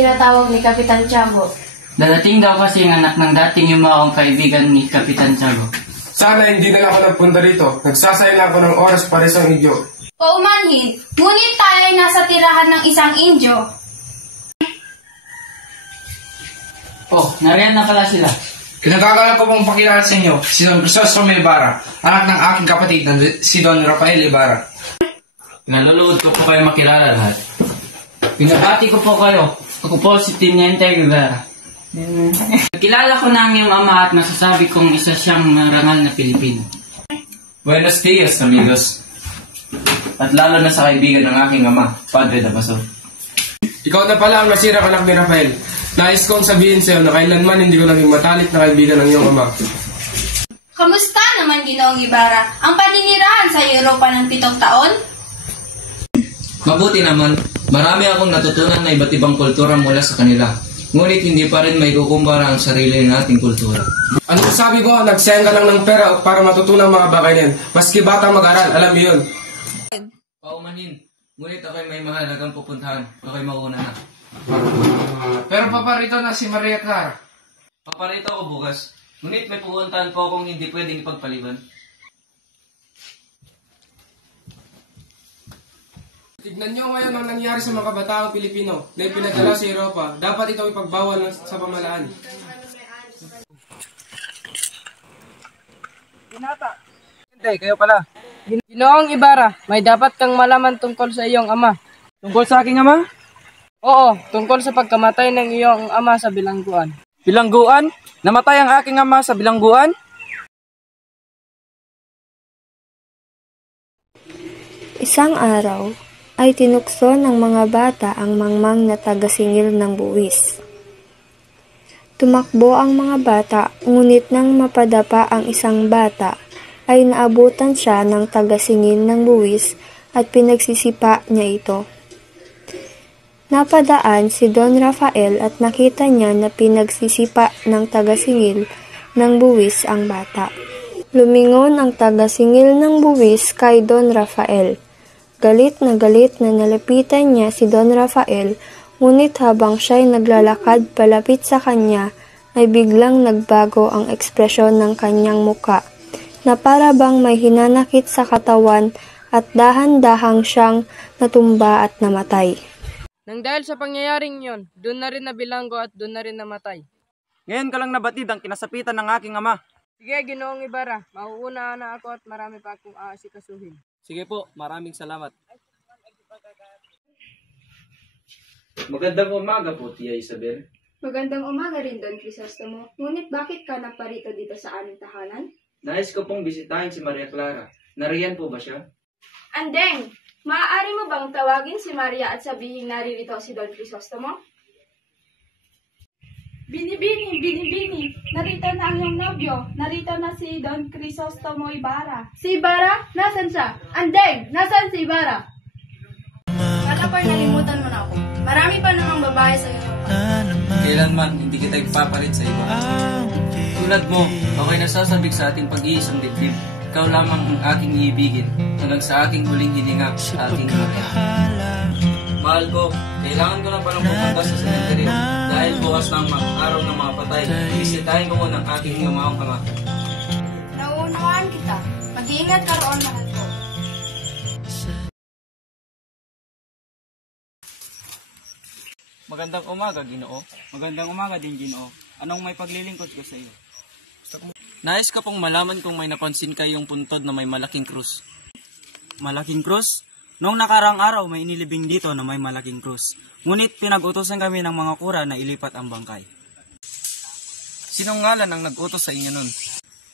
tinatawag ni Kapitan Tiago? Dadating daw kasi ang anak ng dating yumaong kaibigan ni Kapitan Tiago. Sana hindi na ako nagpunta rito. Nagsasayang lang ako ng oras para isang idyo. Paumanhin, ngunit tayo ay nasa tirahan ng isang Indyo. Oh, nariyan na pala sila. Kinagagalak ko pong pakilala sa inyo, si Don Crisostomo Ibarra, anak ng aking kapatid na si Don Rafael Ibarra. Naluluod ko po kayo makilala lahat. Pinabati ko po kayo. Ako po si Teniente Guevara. Kilala ko na ang iyong ama at masasabi kong isa siyang marangal na Pilipino. Buenos dias, amigos. At lalo na sa kaibigan ng aking ama, Padre Damaso. Ikaw na pala ang nasirang anak ni Rafael. Nais kong sabihin sa'yo na kailanman hindi ko naging matalik na kaibigan ng iyong ama. Kamusta naman, Ginoong Ibarra, ang paninirahan sa Europa ng 7 taon? Mabuti naman, marami akong natutunan na iba't ibang kultura mula sa kanila. Ngunit hindi pa rin may kukumpara ang sarili nating kultura. Ano sabi mo? Nagsayang ka lang ng pera para matutunan ang mga bagay na yan. Maski batang mag-aral, alam mo yun. Paumanhin, ngunit ako'y may mahalagang pupuntahan. Ako'y mauna na. Pero paparito na si Maria Clara. Paparito ako bukas. Ngunit may pupuntahan po akong hindi pwedeng ipagpaliban. Tignan nyo ngayon ang nangyari sa mga kabataang Pilipino na ipinadala sa Europa. Dapat ito ipagbawal sa pamalaan. Hindi, kayo pala. Ginoong Ibarra, may dapat kang malaman tungkol sa iyong ama. Tungkol sa aking ama? Oo, tungkol sa pagkamatay ng iyong ama sa bilangguan. Bilangguan? Namatay ang aking ama sa bilangguan? Isang araw ay tinukso ng mga bata ang mangmang na taga-singil ng buwis. Tumakbo ang mga bata, ngunit nang mapadapa ang isang bata, ay naabutan siya ng taga-singil ng buwis at pinagsisipa niya ito. Napadaan si Don Rafael at nakita niya na pinagsisipa ng taga-singil ng buwis ang bata. Lumingon ang taga-singil ng buwis kay Don Rafael. Galit na nalapitan niya si Don Rafael, ngunit habang siya'y naglalakad palapit sa kanya, ay biglang nagbago ang ekspresyon ng kanyang muka, na para bang may hinanakit sa katawan at dahan-dahang siyang natumba at namatay. Nang dahil sa pangyayaring yon, doon na rin nabilanggo at doon na rin namatay. Ngayon ka lang nabatid ang kinasapitan ng aking ama. Sige, Ginoong Ibarra, mauuna na ako at marami pa akong aasikasuhin. Sige po, maraming salamat. Magandang umaga po, Tia Isabel. Magandang umaga rin, Don Crisostomo. Ngunit bakit ka naparito dito sa aming tahanan? Nais ko pong bisitahin si Maria Clara. Nariyan po ba siya? Andeng, maaari mo bang tawagin si Maria at sabihin naririto si Don Crisostomo? Bini, narito na ang iyong nobyo. Narito na si Don Crisostomo Ibarra. Si Ibarra? Nasaan siya? Andeng, nasaan si Ibarra? Kala ko'y nalimutan mo na ako. Marami pa namang babae sa iyo. Kailanman hindi kita ipapalit sa iba. Tulad mo, ako'y nasasabik sa ating pag-iisang dibdib. Ikaw lamang ang aking iibigin hanggang sa aking huling hininga sa aking Maria. Mahal ko, kailangan ko na palang pupunta sa sementeryo dahil bukas na ang araw ng mga patay. Bisitahin ko muna ang aking yumaong ama. Nauunawaan kita. Mag-iingat ka roon, mahal ko. Magandang umaga, Ginoo. Magandang umaga din, Ginoo. Anong may paglilingkod ko sa iyo? Nais ka pong malaman kung may napansin kayong puntod na may malaking krus. Malaking krus? Noong nakarang araw, may inilibing dito na may malaking krus. Ngunit pinag-utosan kami ng mga kura na ilipat ang bangkay. Sinong ngalan ang nag-utos sa inyo nun?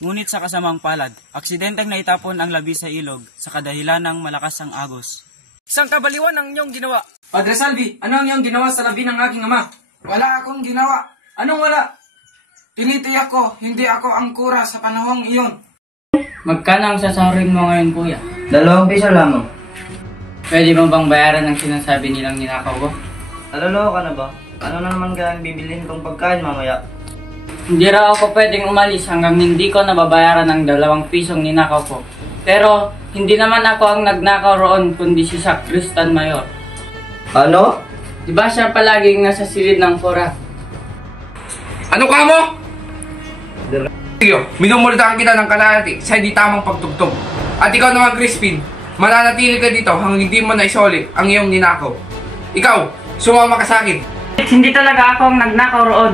Ngunit sa kasamang palad, aksidenteng naitapon ang labi sa ilog sa kadahilan ng malakas ang agos. Isang kabaliwan ang inyong ginawa. Padre Salvi, ano ang iyong ginawa sa labi ng aking ama? Wala akong ginawa. Anong wala? Tinitiyak ko, hindi ako ang kura sa panahong iyon. Magkano ang sasahurin mo ngayon, kuya? 2 piso lamang. Pwede mo bang bayaran ang sinasabi nilang ninakaw ko? Naloloko ka na ba? Ano na naman kaya ang bibilihin kong pagkain mamaya? Hindi raw ako pwedeng umalis hanggang hindi ko nababayaran ng 2 pisong ninakaw ko. Pero hindi naman ako ang nagnakaw roon kundi si Sacristan Mayor. Ano? Di ba siya palaging nasa silid ng fora? Ano ka mo? Minumultahan kita ng kalahati sa hindi tamang pagtugtog. At ikaw naman, Crispin, mananatili ka dito hanggang hindi mo na isoli ang iyong ninakaw. Ikaw, sumama ka sa akin. Hindi talaga ako ang nagnakaw roon.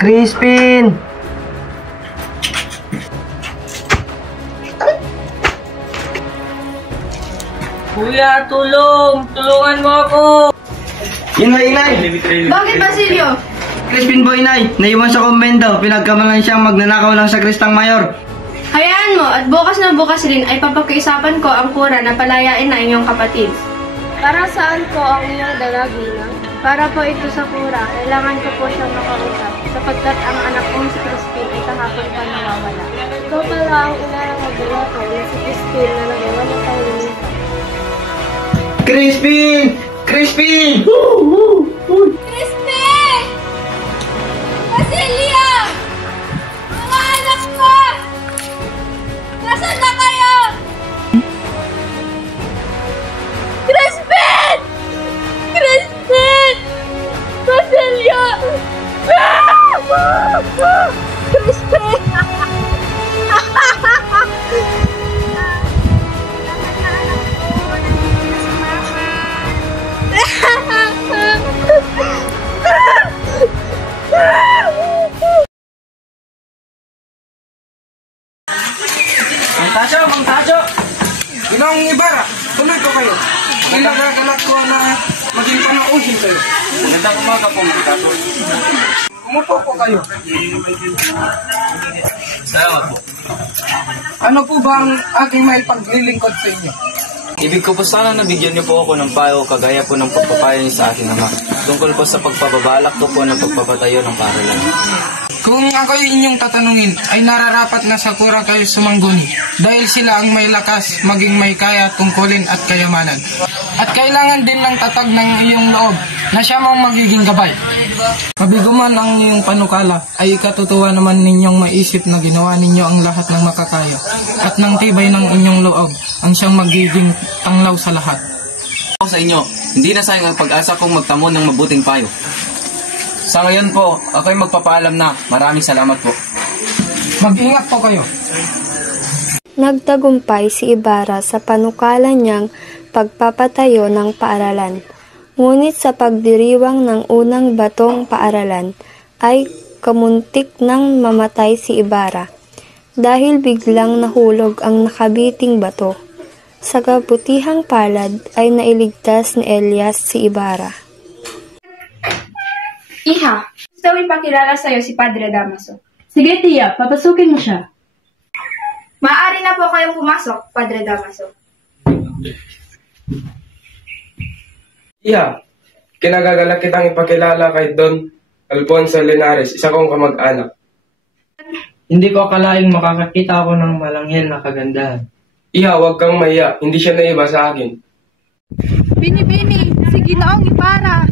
Crispin! Kuya, tulong! Tulungan mo ako! Inay! Bakit, Basilio? Crispin po, inay! Naiwan sa kumbento. Pinagkamalan siyang magnanakaw ng sakristang mayor. Hayaan mo at bukas na bukas rin ay papakiusapan ko ang kura na palayain na inyong kapatid. Para saan po ang inyong dalagina? Para po ito sa kura, kailangan ko po siyang makausap, sapagkat ang anak kong si Crispin ay kahapon pa nawawala. Ikaw pala ang ina ng magnanakaw na si Crispin na nagawa tayo nito. Crispin! Crispin! Crispin! Basilio! Mga anak ko! Nasaan na kayo? Crispin! Crispin! Basilio! Crispin! Mang Tacho! Ginong Ibarra, tuloy ko kayo. Ilagagalak ko na maging panauhin kayo. Magandang umaga po, Mang Tacho. Umupo po kayo. Salamat po. Ano po ba ang aking may paglilingkod sa inyo? Ibig ko po sana nabigyan niyo po ako ng payo kagaya po ng pagpapayo niyo sa aking ama. Tungkol po sa pagpapabalak ko po ng pagpapatayo ng paaralan. Kung ako inyong tatanungin, ay nararapat na sa kura kayo sumangguni dahil sila ang may lakas, maging may kaya, tungkulin at kayamanan. At kailangan din ng tatag ng iyong loob na siya mong magiging gabay. Mabigo man ang iyong panukala, ay ikatutuwa naman ninyong maisip na ginawa ninyo ang lahat ng makakaya. At ng tibay ng inyong loob, ang siyang magiging tanglaw sa lahat. Ako sa inyo, hindi na sayang ang pag-asa kong magtamo ng mabuting payo. Sa ngayon po, ako'y magpapaalam na. Maraming salamat po. Mag-ingat po kayo. Nagtagumpay si Ibarra sa panukalan niyang pagpapatayo ng paaralan. Ngunit sa pagdiriwang ng unang batong paaralan ay kamuntik nang mamatay si Ibarra dahil biglang nahulog ang nakabiting bato. Sa kabutihang palad ay nailigtas ni Elias si Ibarra. Iha, gusto ko ipakilala sa'yo si Padre Damaso. Sige, tiya, papasukin mo siya. Maaari na po kayong pumasok, Padre Damaso. Iha, kinagagalak kitang ipakilala kay Don Alfonso Linares, isa kong kamag-anak. Hindi ko akalaing makakakita ako ng malanghel na kagandahan. Iha, huwag kang mahiya, hindi siya naiba sa akin. Bini-bini, si Ginoong Ibarra.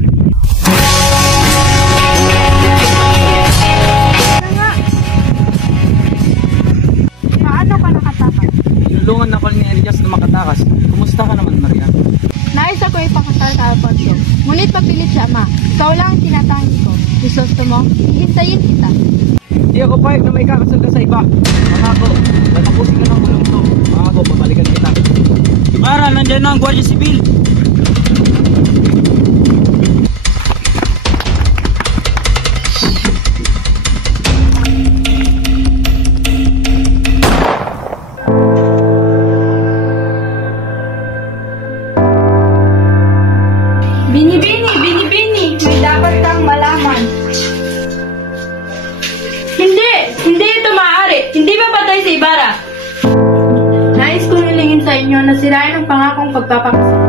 Paano ka nakatakas? Tinulungan ako ni Elias na makatakas. Kumusta ka naman, Maria? Nais ako ipakasal sa Alfonso. Ngunit papilit siya, Ma. Ikaw lang ang tinatangi ko. Gusto mo? Hintayin kita. Hindi ako payag na may kakasal ka sa iba. Mangako, tatapusin ka ng bulong to. Mangako, babalikan kita. Mara, nandiyan na ang Guardia Civil. Bini-bini, may dapat kang malaman. Hindi ito maaari. Hindi ba patay si Ibarra? Nais kong hilingin sa inyo na sirain ang pangakong pagpapakasal.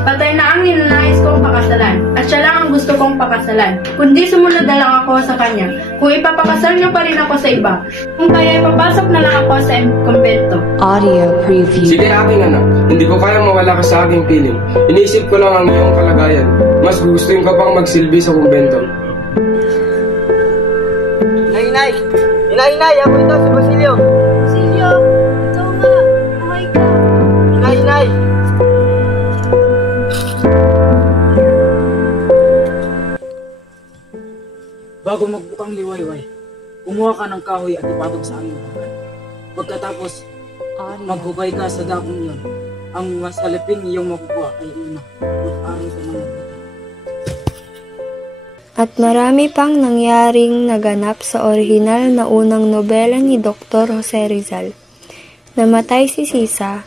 Patay na ang ninanais kong pakasalan, at siya lang ang gusto kong pakasalan. Kundi sumunod na lang ako sa kanya. Kung ipapakasal niyo pa rin ako sa iba, kung kaya ipapasok na lang ako sa kumbento. Audio preview. Sige aking anak, hindi ko kayang mawala ka sa aking piling. Iniisip ko lang ang iyong kalagayan. Mas gustuin ka pang magsilbi sa kumbento. Inay! Ako ito, si Basilio. Bago magbukang liwayway, kumuha ka ng kahoy at ipatong sa aming bangkay. Pagkatapos, maghukay ka sa dakong yon. Ang masaliping iyong makukuha ay una. Mag-ari ka ng mabuti. At marami pang nangyaring naganap sa orihinal na unang nobela ni Dr. Jose Rizal. Namatay si Sisa,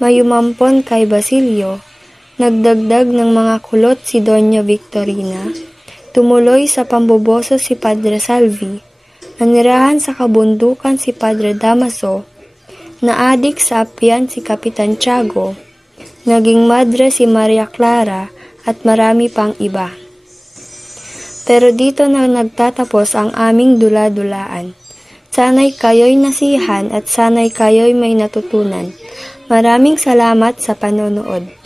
mayumampon kay Basilio, nagdagdag ng mga kulot si Doña Victorina, tumuloy sa pamboboso si Padre Salvi, nanirahan sa kabundukan si Padre Damaso, naadik sa apian si Kapitan Tiago, naging madre si Maria Clara at marami pang iba. Pero dito na nagtatapos ang aming dula-dulaan. Sana'y kayo'y nasihan at sana'y kayo'y may natutunan. Maraming salamat sa panonood.